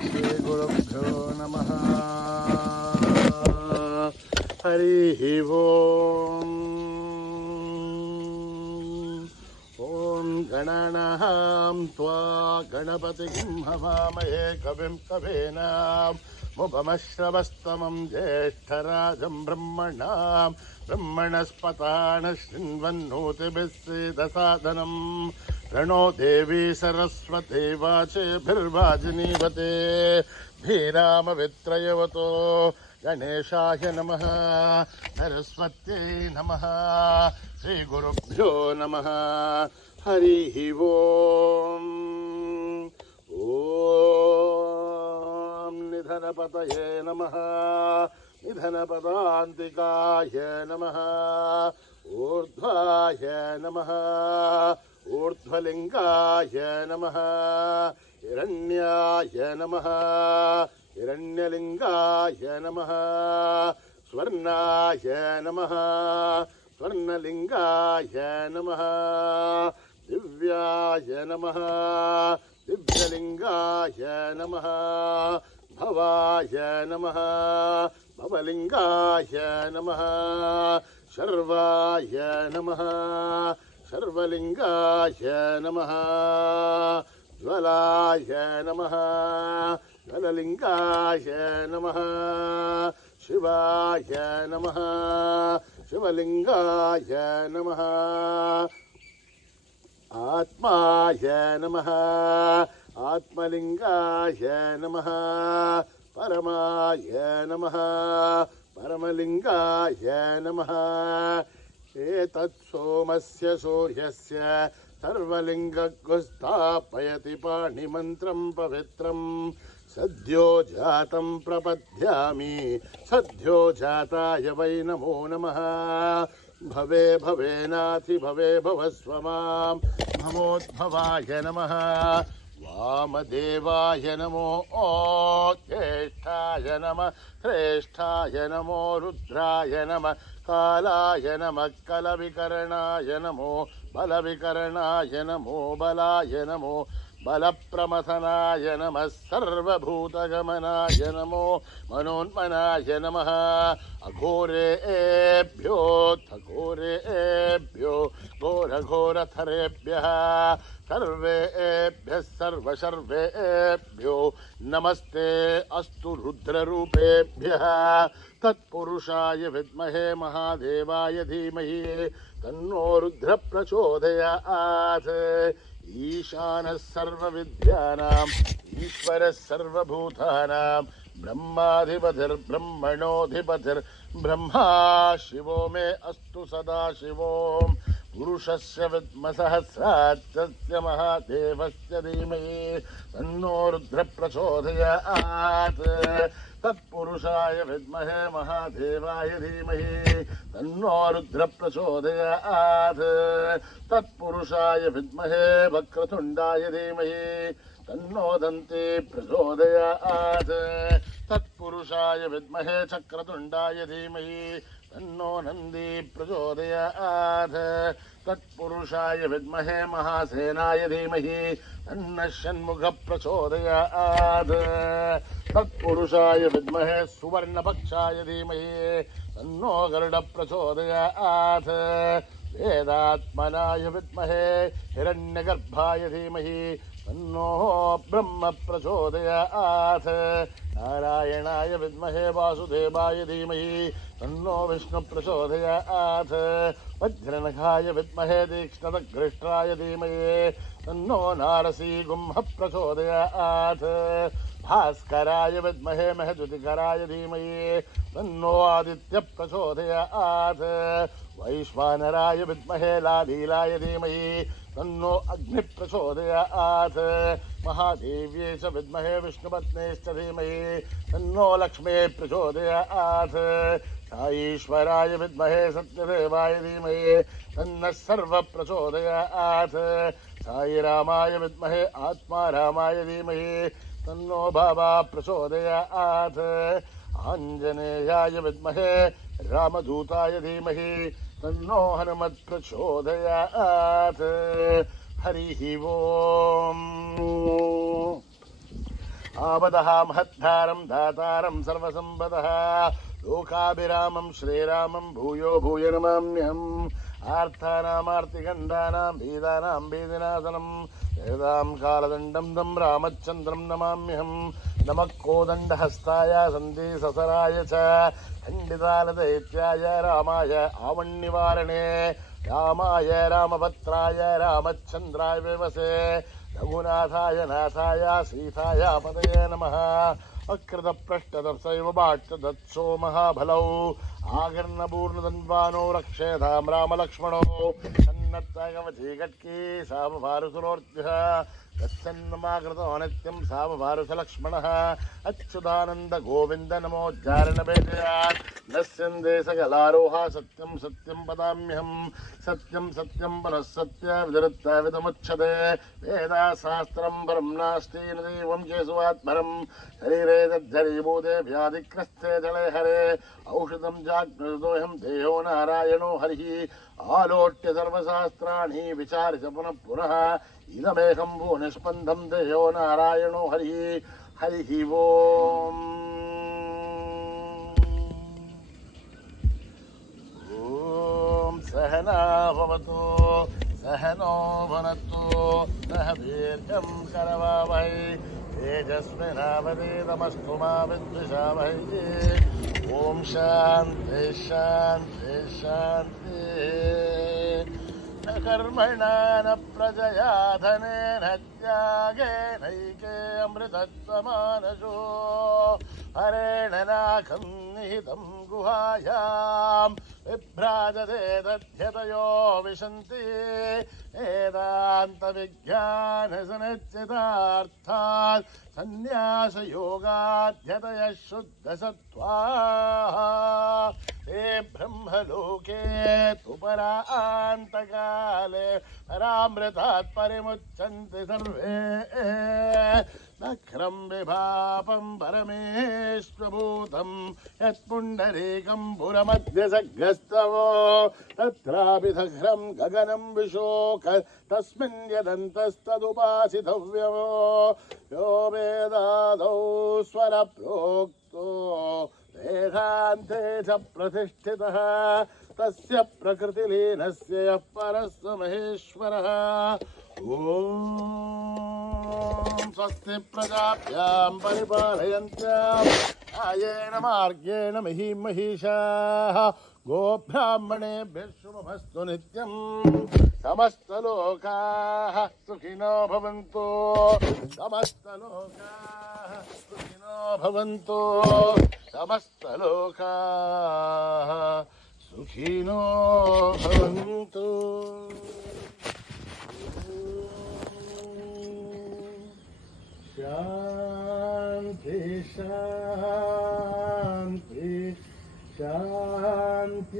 श्रीगुरुभ्यो नमः। हरिः ओम्। ॐ गणानां त्वा गणपतिं हवामहे कविं कवीनाम् मुपमश्रवस्तमं ज्येष्ठराजं ब्रह्मणस्पतान शृण्वन्नोतिभिः सीदसादनम् प्रणो देवी सरस्वती वाचेभिर्वाजिनीवते धीरामवित्रयवतो गणेशाय नमः सरस्वत्यै नमः श्रीगुरुभ्यो नमः। हरिः ओम्। ॐ निधनपतये नमः निधनपदान्तिकाय नमः ऊर्ध्वाय नमः ऊर्ध्वलिङ्गाय नमः हिरण्याय नमः हिरण्यलिङ्गाय नमः स्वर्णाय नमः स्वर्णलिङ्गाय नमः दिव्याय नमः दिव्यलिङ्गाय नमः भवाय नमः भवलिङ्गाय नमः शर्वाय नमः सर्वलिङ्गाय नमः ज्वलाय नमः ज्वललिङ्गाय नमः शिवाय नमः शिवलिङ्गाय नमः आत्माय नमः आत्मलिङ्गाय नमः परमाय नमः परमलिङ्गाय नमः एतत् सोमस्य सूर्यस्य सर्वलिङ्गगुस्थापयति पाणिमन्त्रं पवित्रं सद्यो जातं प्रपद्यामि सद्यो जाताय वै नमो नमः। भवे भवेनाथि भवे भवस्व मां नमोद्भवाय नमः वामदेवाय नमो ज्येष्ठाय नमः श्रेष्ठाय नमो रुद्राय नमः कालाय नमः कलविकरणाय नमो बलविकरणाय नमो बलाय नमो बलप्रमथनाय नमः सर्वभूतगमनाय नमो मनोन्मनाय नमः अघोरेभ्यो घोरघोरथरेभ्यः सर्वेभ्यः सर्वशर्वेभ्यो नमस्ते अस्तु रुद्ररूपेभ्यः तत्पुरुषाय विद्महे महादेवाय धीमहि तन्नो रुद्र प्रचोदयात्। ईशानः सर्वविद्यानाम् ईश्वरः सर्वभूतानां ब्रह्माधिपतिर्ब्रह्मणोऽधिपतिर्ब्रह्मा शिवो मे अस्तु सदा शिवोम् पुरुषस्य विद्मसहस्राक्षस्य महादेवस्य धीमहि तन्नो रुद्र प्रचोदयात्। तत्पुरुषाय विद्महे महादेवाय धीमहि तन्नो रुद्र प्रचोदयात्। तत्पुरुषाय विद्महे वक्रतुण्डाय धीमहि तन्नो दन्ती प्रचोदयात्। तत्पुरुषाय विद्महे चक्रतुण्डाय धीमहि तन्नो नन्दी प्रचोदयात्। तत्पुरुषाय विद्महे महासेनाय धीमहि तन्नः षण्मुख प्रचोदयात्। तत्पुरुषाय विद्महे सुवर्णपक्षाय धीमहि तन्नो गरुड प्रचोदयात्। वेदात्मनाय विद्महे हिरण्यगर्भाय धीमहि तन्नो ब्रह्म प्रचोदयात्। नारायणाय विद्महे वासुदेवाय धीमहि तन्नो विष्णु प्रचोदयात्। वज्रनखाय विद्महे तीक्ष्णदग्रष्ट्राय धीमहि तन्नो नारसिंह प्रचोदयात्। भास्कराय विद्महे महद्युतिकराय धीमहि तन्नो आदित्य प्रचोदयात्। वैश्वानराय विद्महे लालीलाय धीमहि तन्नो अग्नि प्रचोदयात्। महादेव्यै च विद्महे विष्णुपत्न्यैश्च धीमहि तन्नो लक्ष्मी प्रचोदयात्। साईश्वराय विद्महे सत्यदेवाय धीमहि तन्नः सर्व प्रचोदयात्। साईरामाय विद्महे आत्मारामाय धीमहि तन्नो बाबा प्रचोदयात्। आञ्जनेयाय विद्महे रामदूताय धीमहि तन्नो हनुमत् प्रचोदयात्। हरिः ओम्। भवतः महद्धारं दातारं सर्वसम्पदः लोकाभिरामं श्रीरामं भूयो भूय नमाम्यहम् आर्तानामार्तिगन्धानां वेदानां वेदनासनं वेदां कालदण्डं तं रामचन्द्रं नमाम्यहम् नमः कोदण्डहस्ताय सन्धिससराय च खण्डितालदैत्याय रामाय आवन्निवारणे रामाय रामभद्राय रामचन्द्राय विवसे रघुनाथाय नाथाय सीताय पतये नमः अकृतपृष्ठदर्शैव बाष्टदत्सो महाबलौ आगर्णपूर्णदन्वानो रक्षेधां रामलक्ष्मणौ सन्नत्तकवची कट्की सामभारुसुरोर्जः तत्सन्नमाकृतो नित्यं सामभारुसलक्ष्मणः अच्युतानन्द गोविन्द नमोज्जारणभेदयात् नश्यन्ते सकलारोहा सत्यं सत्यं वदाम्यहं सत्यं सत्यं पुनः सत्य विदरुत्तविदमुच्यते वेदाशास्त्रं परं नास्ति न दैवं केशवात्परं शरीरे तद्धरीभूते व्याधिग्रस्ते जले हरे औषधं जाग्रतोऽहं देहो नारायणो हरिः आलोट्य सर्वशास्त्राणि विचार्य पुनः पुनः इदमेकं वो निष्पन्दं देहो नारायणो हरिः हरिः ओम् ॐ सहना भवतु सहनो भुनक्तु सह वीर्यं करवावहै तेजस्विनावधीतमस्तु मा विद्विषावहै ॐ शान्ति शान्ति शान्तिः न कर्मणा न प्रजया धनेन त्यागेनैके अमृतत्वमानसो हरेण नाकं निहितं गुहायां विभ्राजते तद्यतयो विशन्ति वेदान्तविज्ञानसनिश्चितार्थात् सन्न्यासयोगाध्यतयः शुद्धसत्त्वाः हे ब्रह्मलोके तु परान्तकाले परामृतात् परिमुच्यन्ति सर्वे नखरं विभापं परमेश्वभूतं यत्पुण्डरीकं पुरमध्यसग्रस्तवो तत्रापि सघ्रं गगनं विशोक तस्मिन् यदन्तस्तदुपासितव्यमो यो वेदादौ स्वरप्रोक्तो वेदान्ते च प्रतिष्ठितः तस्य प्रकृतिलीनस्य यः परस्य महेश्वरः ॐ स्वस्ति प्रजाभ्यां परिपालयन्त्यां न्यायेन मार्गेण महीं महिषाः गोब्राह्मणेभ्यः शुभमस्तु नित्यं समस्तलोकाः सुखिनो भवन्तु समस्तलोकाः सुखिनो भवन्तु समस्तलोकाः सुखिनो भवन्तु शान्ति शान्ति शान्तिः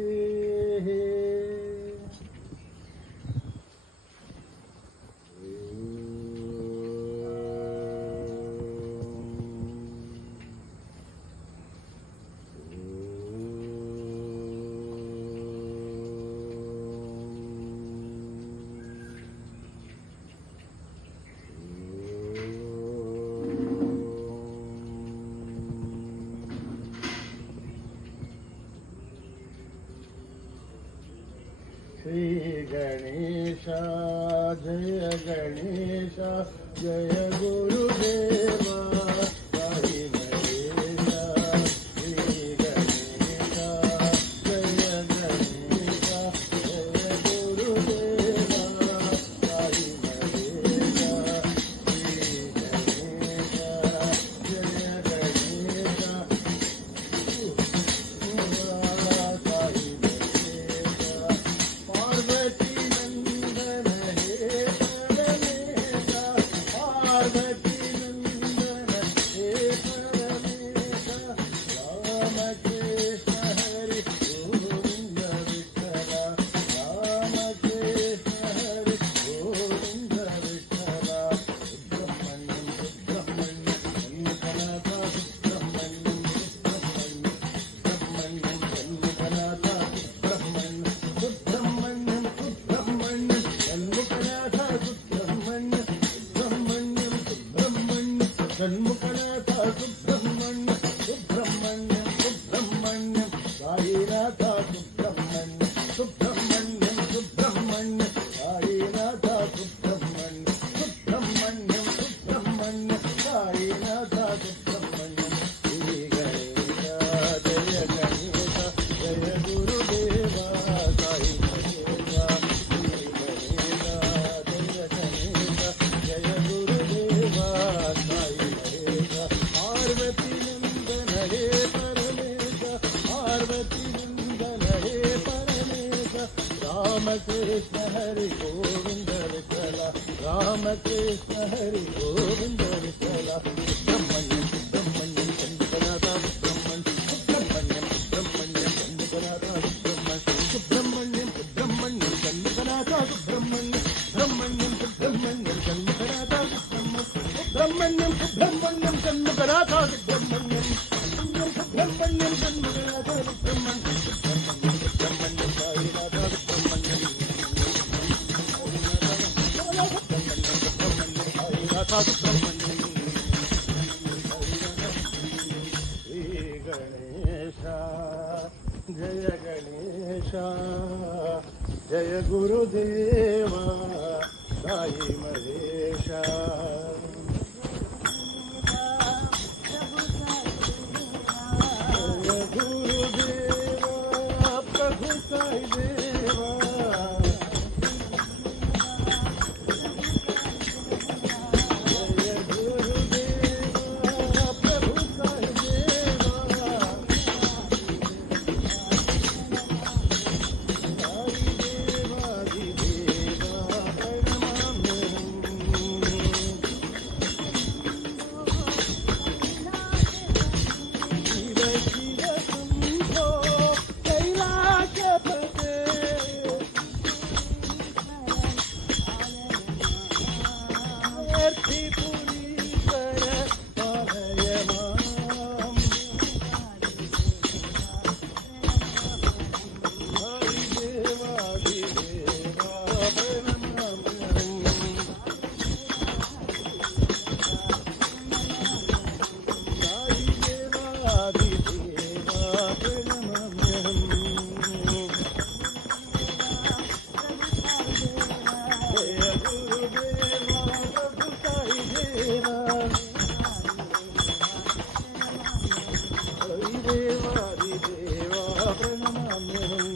श्री गणेश जय गणेश जय गुरुदेवा साई महेश श्री गणेश जय गणेश जय गुरुदेवा साई महेश श्री गणेश जय गणेश पार्वती नंदन हे परमेश पार्वती नंदन हे परमेश रामकृष्ण हरि गोविंद विठ्ठल रामकृष्ण हरि गोविंद विठ्ठल सुब्रह्मण्यम सुब्रह्मण्यम कन्नकनाथ सुब्रह्मण्यम सुब्रह्मण्यम कन्नकनाथ सुब्रह्मण्यम सुब्रह्मण्यम षण्मुखनाथ सुब्रह्मण्यम सुब्रह्मण्यम सुब्रह्मण्यम षण्मुखनाथ हरी गोविंद विठ्ठला सुब्रह्मण्यम सुब्रह्मण्यम शंकरनाथा सुब्रह्मण्यम सुब्रह्मण्यम शंकरनाथा सुब्रह्मण्यम सुब्रह्मण्यम शंकरनाथा सुब्रह्मण्यम सुब्रह्मण्यम सुब्रह्मण्यम शंकरनाथा सुब्रह्मण्यम सुब्रह्मण्यम शंकरनाथा सुब्रह्मण्यम सुब्रह्मण्यम शंकरनाथा सुब्रह्मण्यम सुब्रह्मण्यम साईनाथा सुब्रह्मण्यम साईनाथा सुब्रह्मण्यम श्री गणेशा जय गणेशा जय गुरुदेवा साई महेशा जय गुरुदेवा प्रभु साई देवा जय गुरुदेवा प्रभु साई देवा साई देवादिदेवा प्रणमाम्यहम् शिव शिव शम्भो कैलासपते तीर्थपुरीश्वर पालय माम् साई देवादिदेवा प्रणमाम्यहम् साई देवादिदेवा प्रणमाम्यहम् जय गुरुदेवा प्रभु साई देवा साई देवादिदेवा प्रणमाम्यहम्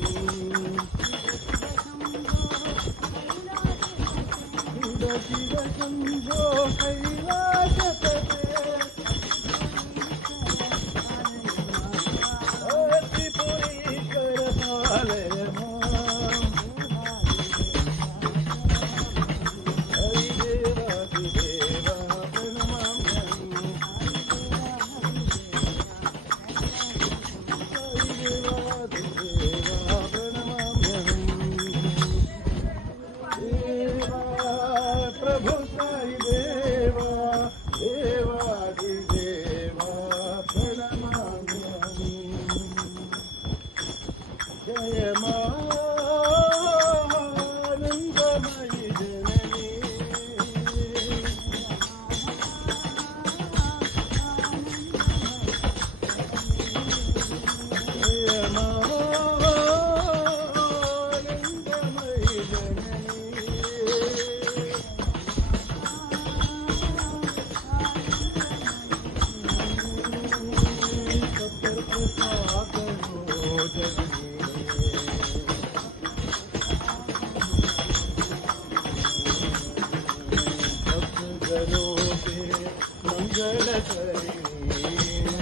शिव शिव शम्भो कैलासपते तीर्थपुरीश्वर पालय माम् हरि देवादिदेवा प्रणमाम्यहम् हरि देवादिदेवा प्रणमाम्यहम् देवा प्रभु साई देवा देवादिदेवा प्रणमाम्यहम् जय मानन्दमयि जननी जय मानन्दमयि जननी सत्कृपा करो जगनी भक्तजनों के मंगल करी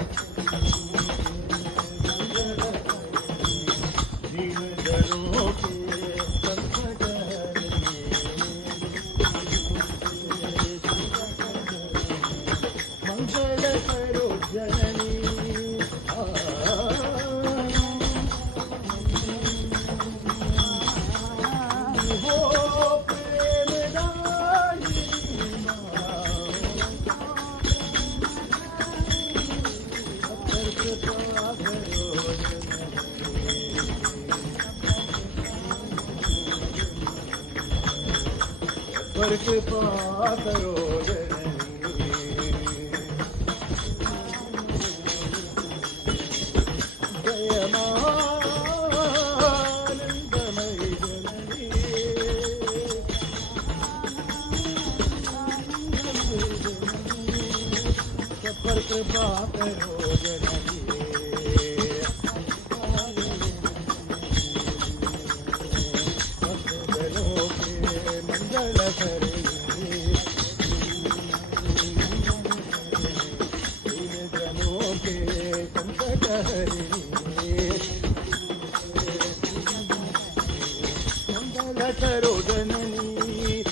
दीनजनों के संकट हरी मंगल करो जननी हो प्रेमदायिनी सत्कृपा करो कृपा करो जननी जय मानन्दमयि जननी सत्वर कृपा करो जननी भक्तजनों के मंगल करी दीनजनों के संकट हरी मंगल करो जननी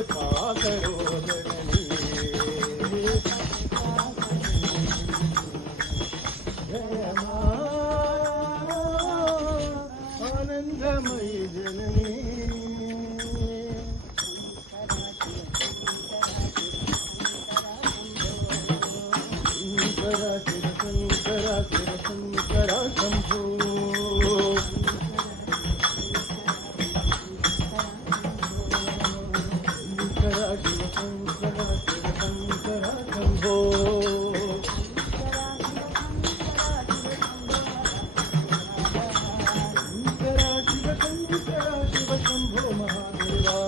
कृपा करो जननी जय मां आनंदमयी जननी शंकरा शिव शंकरा शिव शंकरा शंभो शंकरा शिव शंकरा शिव शंकरा शंभो शंकरा शिव शंकरा शिव शंभो महादेवा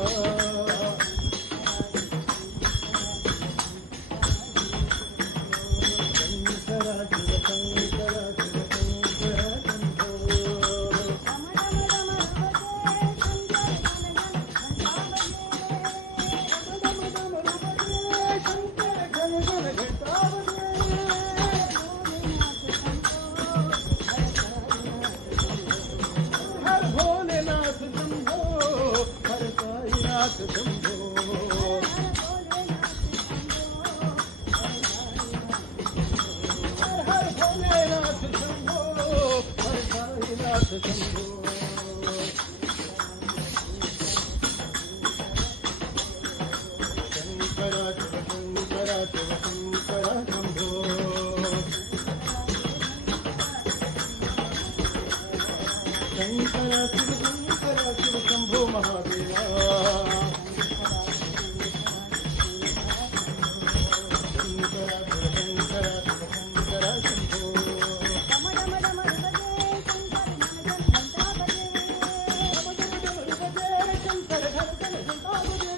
शंकरा शिव शंकरा शिव शंकरा शंभो हर भोलेनाथ शंभो हर साईनाथ शंभो हर भोलेनाथ शंभो हर साईनाथ शंभो शंकरा शिव शंकरा शिव शंकरा शंभो शंकरा शिव शंकरा शिव शंभो महादेवा शंकरा शिव शंकरा शिव शंकरा शंभो शंकर धड़कन घंटा बजे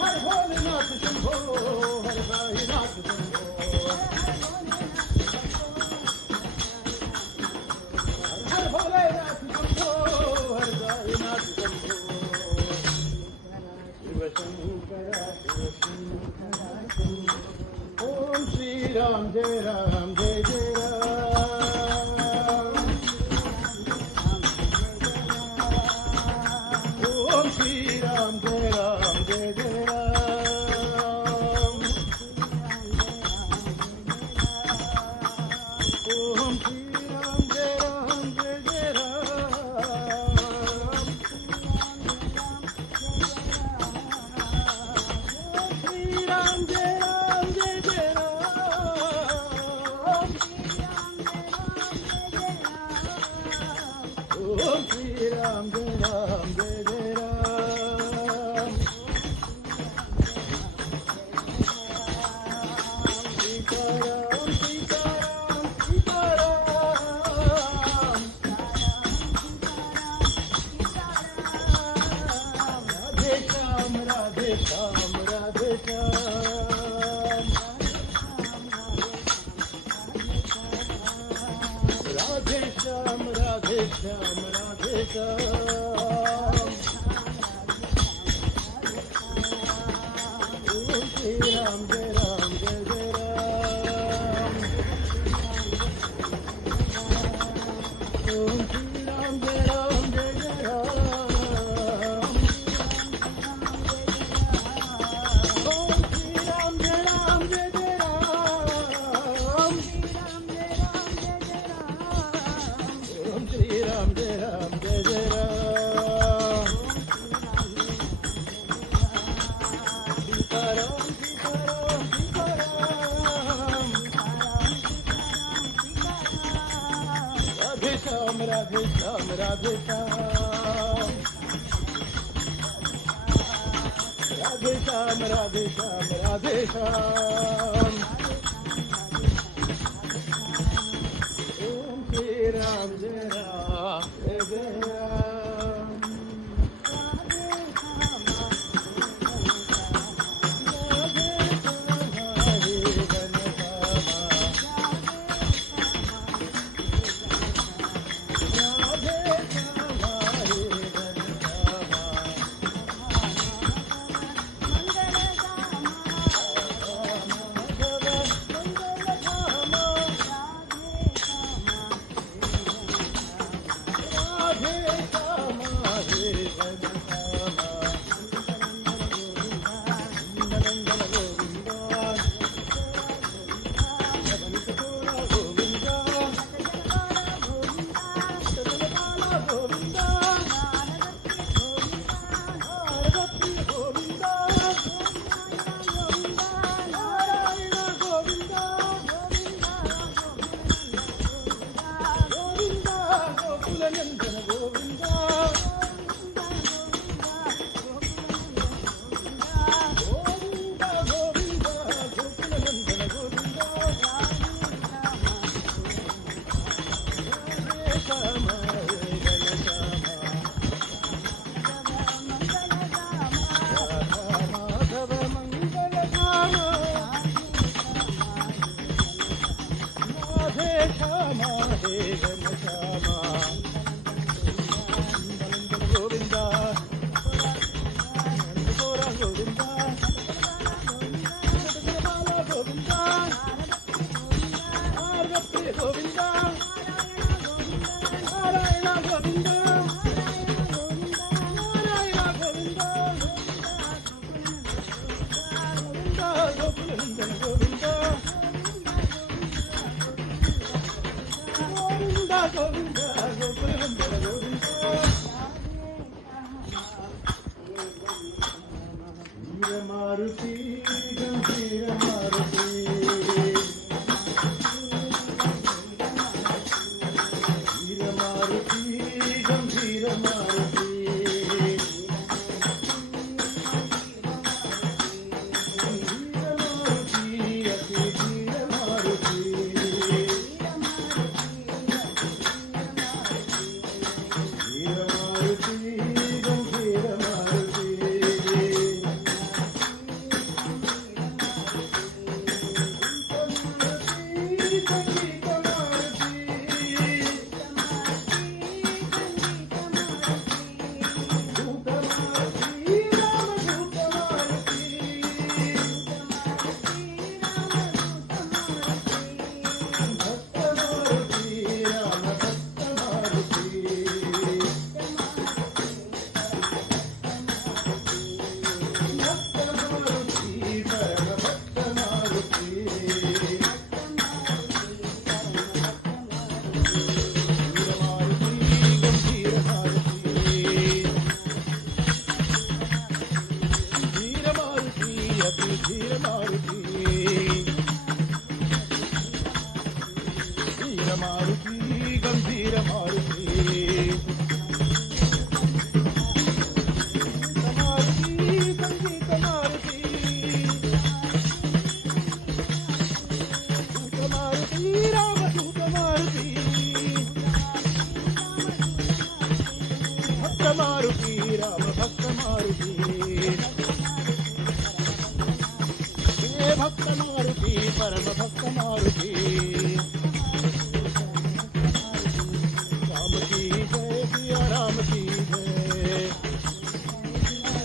हर भोलेनाथ शंभो हर साईनाथ शंभो हर भोलेनाथ शंभो हर साईनाथ शंभो शिव शंकरा शिव शंकरा शंभो ओम श्री राम जय राम जय जय राम ओम श्री राम जय राम जय जय राम ओम श्री राम जय जय राम श्री राम जय जय राम ओम श्री राम जय जय राम सीताराम सीताराम सीताराम राधे श्याम राधे श्याम राधे श्याम राधे श्याम राधे श्याम राधे श्याम ओम श्री राम जय जय राम ओम श्री राम जय जय राम ओम श्री राम जय जय राम ओम श्री राम जय जय राम सीताराम सीताराम सीताराम राधे श्याम राधे श्याम राधे श्याम राधे श्याम राधे श्याम राधे श्याम ओम श्री राम जय जय राम राधे श्याम हरे गणपमा राधे श्याम हरे गणपमा राधे श्याम गोविंद भारगती गोविंद नारायण गोविंद गोविंद गोकुलनंदन गोविंद गोविंद गोविंद गोकुलनंदन गोविंद श्याम माधव मंगल धाम राधे श्याम हे घन श्याम गोविंद गोरा गोविंद बाला गोविंद पार्वती गोविंद नारायण गोविंद नारायण गोविंद गोकुलनंदन गोविंद गोविंद गोविंद गोकुलनंदन गोविंद वीर मारुति गंभीर मारुति वीर मारुति गंभीर मारुति वीर मारुति अति वीर मारुति वीर मारुति गंभीर मारुति संगीत मारुति दूत मारुति राम दूत मारुति भक्त मारुति राम भक्त मारुति भक्त मारुति परम भक्त मारुति वीर मारुति गंभीर मारुति वीर मारुति अति धीर मारुति वीर मारुति गंभीर मारुति मारुति संगीत मारुति दूत मारुति राम दूत मारुति भक्त मारुति राम भक्त मारुति हे भक्त मारुति परम भक्त मारुति राम की जय सिया राम की जय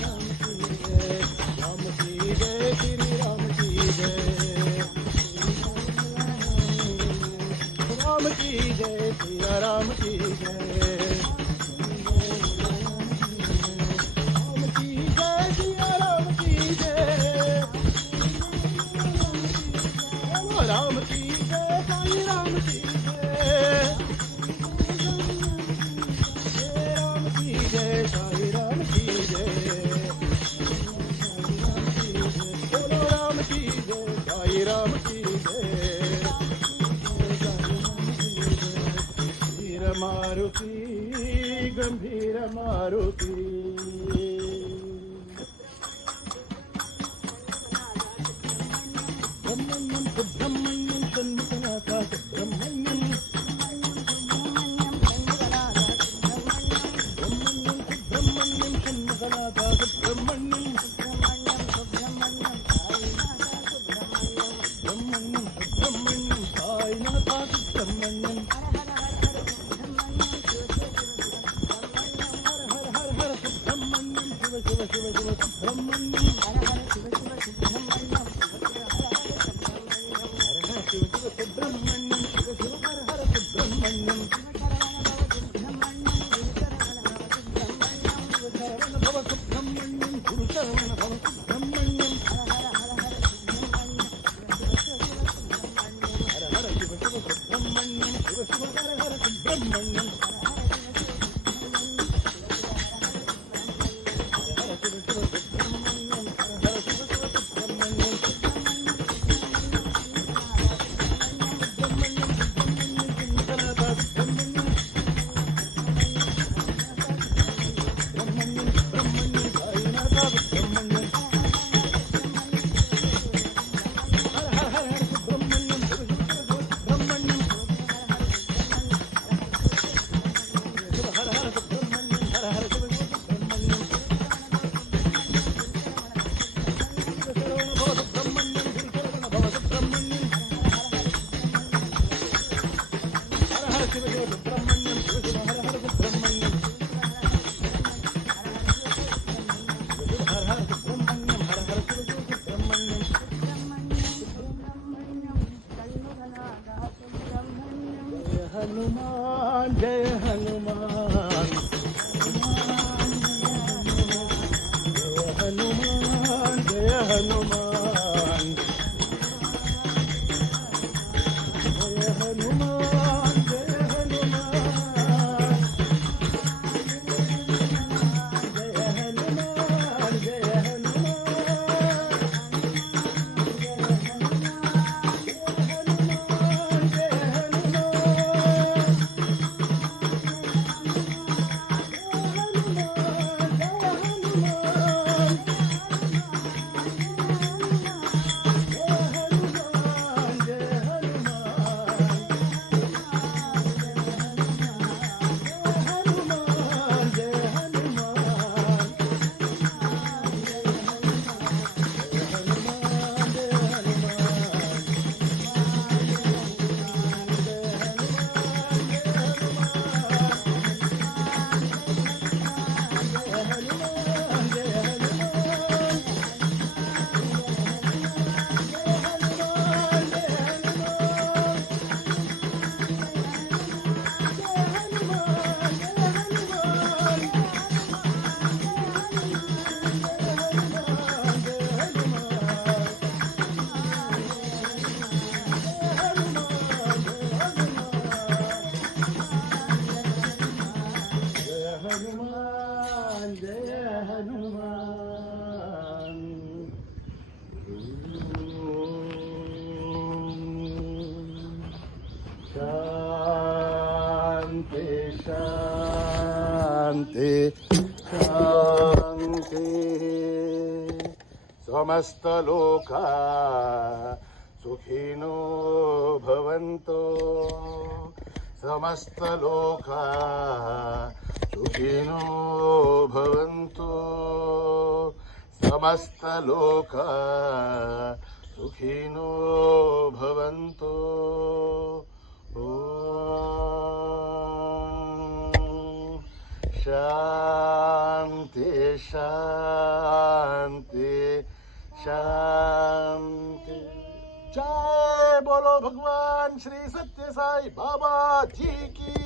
राम की जय श्री राम की जय राम की जय सिया राम की जय राम की जय सिया राम की जय राम की जय साई राम की जय राम की जय साई राम की जय बोलो राम की जय साई राम की जय वीर मारुति गंभीर मारुति ब्रह्मण्यं सुब्रह्मण्यं षण्मुखनाथा सुब्रह्मण्यं ब्रह्मण्यं सुब्रह्मण्यं षण्मुखनाथा सुब्रह्मण्यं ब्रह्मण्यं सुब्रह्मण्यं साईनाथा सुब्रह्मण्यं हर हर हर सुब्रह्मण्यं शिव शिव शिव शिव सुब्रह्मण्यं हर हर शिव शिव सुब्रह्मण्यं शिव शिव सुब्रह्मण्यं शिव शिव हर हर सुब्रह्मण्यं शरण भव सुब्रह्मण्यं गुरु शरण भव सुब्रह्मण्यं हर हर शिव शिव सुब्रह्मण्यं शिव शिव हर हर सुब्रह्मण्यं जय हनुमान जय हनुमान जय हनुमान जय हनुमान जय हनुमान जय हनुमान जय हनुमान शांति शांति शांति समस्त लोका सुखिनो भवन्तो समस्त लोका सुखिनो भवन्तु समस्त लोका सुखिनो भवन्तु ॐ शान्ति शान्ति शान्ति जय बोलो भगवान श्री सत्य साई बाबा जी की